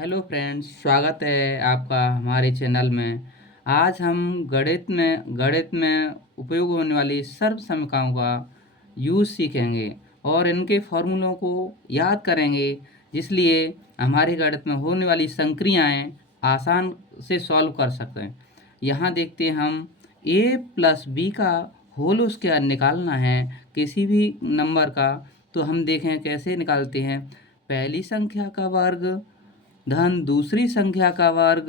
Hello friends, स्वागत है आपका हमारे चैनल में। आज हम गणित में उपयोग होने वाली सर्वसमीकरणों का यूज़ सीखेंगे और इनके फॉर्मूलों को याद करेंगे, जिसलिए हमारे गणित में होने वाली संक्रियाएं आसान से सॉल्व कर सकें। यहाँ देखते हैं हम a प्लस बी का होल स्क्वायर निकालना है किसी भी नंबर का। तो हम देखें कैसे निकालते हैं। पहली संख्या का वर्ग धन दूसरी संख्या का वर्ग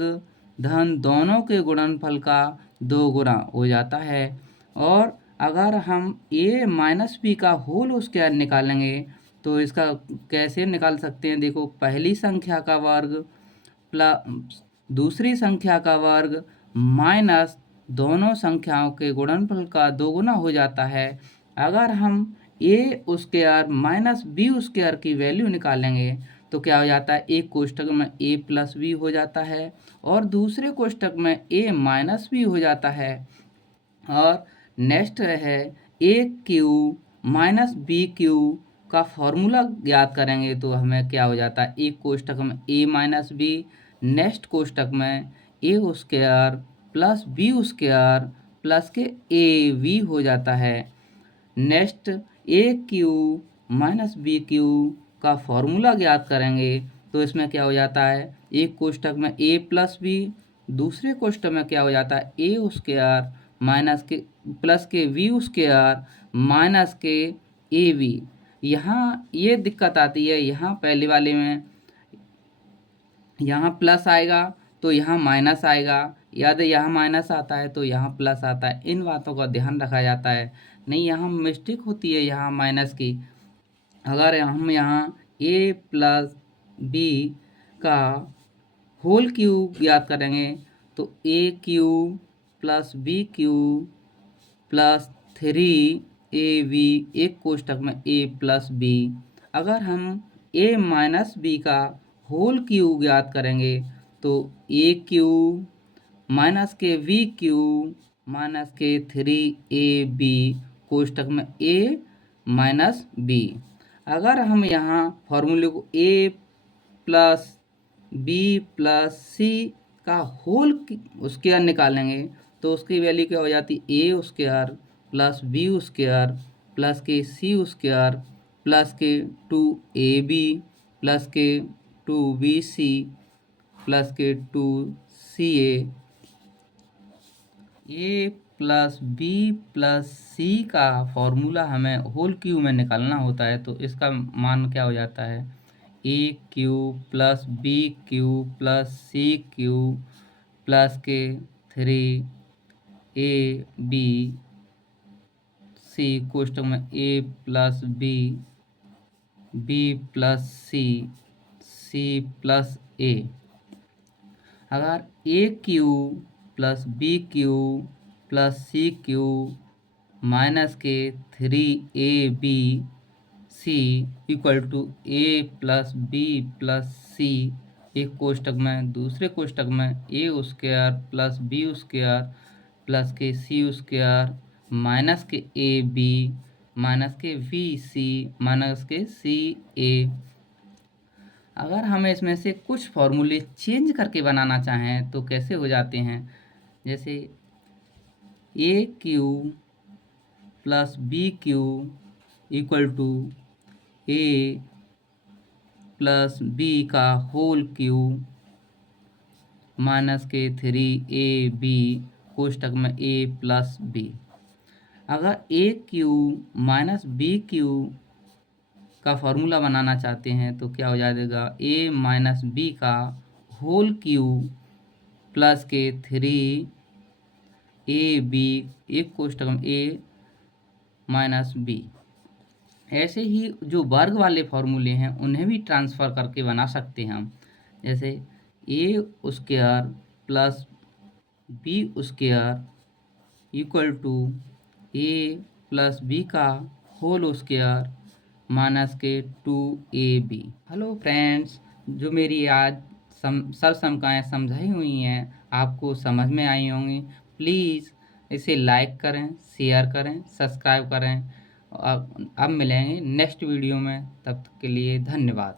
धन दोनों के गुणनफल का 2 गुना हो जाता है। और अगर हम a माइनस बी का होल स्क्वायर निकालेंगे तो इसका कैसे निकाल सकते हैं। देखो, पहली संख्या का वर्ग प्लस दूसरी संख्या का वर्ग माइनस दोनों संख्याओं के गुणनफल का 2 गुना हो जाता है। अगर हम a square minus B square की वैल्यू निकालेंगे तो क्या हो जाता है, एक कोष्ठक में a प्लस बी हो जाता है और दूसरे कोष्ठक में a माइनस बी हो जाता है। और नेक्स्ट है a cube minus B cube का फॉर्मूला ज्ञात करेंगे तो हमें क्या हो जाता है, एक कोष्ठक में a माइनस बी, नेक्स्ट कोष्ठक में a square plus B square plus के ए वी हो जाता है। Next A cube minus B cube का फॉर्मूला ज्ञात करेंगे तो इसमें क्या हो जाता है, एक कोष्ठक में a प्लस बी, दूसरे कोष्ठक में क्या हो जाता है, ए स्क्वायर माइनस के प्लस के वी स्क्वायर माइनस के ए वी। यहाँ ये दिक्कत आती है, यहाँ पहले वाले में यहाँ प्लस आएगा तो यहाँ माइनस आएगा, यदि यहाँ माइनस आता है तो यहाँ प्लस आता है। इन बातों का ध्यान रखा जाता है, नहीं यहाँ मिस्टेक होती है यहाँ माइनस की। अगर हम यहाँ a प्लस बी का होल क्यूब याद करेंगे तो a cube plus B cube plus 3ab, एक कोष्ठक में a प्लस बी। अगर हम a माइनस बी का होल क्यूब याद करेंगे तो a क्यूब माइनस के v क्यूब माइनस के 3ab कोष्ठक में a माइनस बी। अगर हम यहाँ फॉर्मूले को a plus B plus C का होल स्क्वायर निकालेंगे तो उसकी वैल्यू क्या हो जाती, a square plus B square plus के सी स्क्वायर प्लस के 2ab प्लस के 2bc प्लस के 2ca। a plus B plus C का फॉर्मूला हमें होल क्यू में निकालना होता है तो इसका मान क्या हो जाता है, a cube plus B cube plus C cube plus के 3ab सी कोष्ठक में a plus B, B plus C, C plus a। अगर a cube plus B cube plus C cube minus के 3ab C equal to a plus B plus C, एक कोष्ठक में दूसरे कोष्ठक में a square plus B square plus के C square minus के ए बी माइनस के वी सी माइनस के सी ए। अगर हम इसमें से कुछ फॉर्मूले चेंज करके बनाना चाहें तो कैसे हो जाते हैं, जैसे a cube plus B cube equal to a plus B का होल क्यू माइनस के 3ab कोष्ठक में a प्लस बी। अगर a cube minus B cube का फॉर्मूला बनाना चाहते हैं तो क्या हो जाएगा, a माइनस बी का होल क्यू प्लस के 3ab, एक कोष्ठक में a माइनस बी। ऐसे ही जो वर्ग वाले फॉर्मूले हैं उन्हें भी ट्रांसफ़र करके बना सकते हैं हम, जैसे a square plus B square equal to a plus B का होल स्क्वायर माइनस के 2ab। हेलो फ्रेंड्स, जो मेरी आज सर्वसमीकरणाएँ समझाई हुई हैं आपको समझ में आई होंगी। प्लीज़ इसे लाइक करें, शेयर करें, सब्सक्राइब करें। अब मिलेंगे नेक्स्ट वीडियो में, तब तक के लिए धन्यवाद।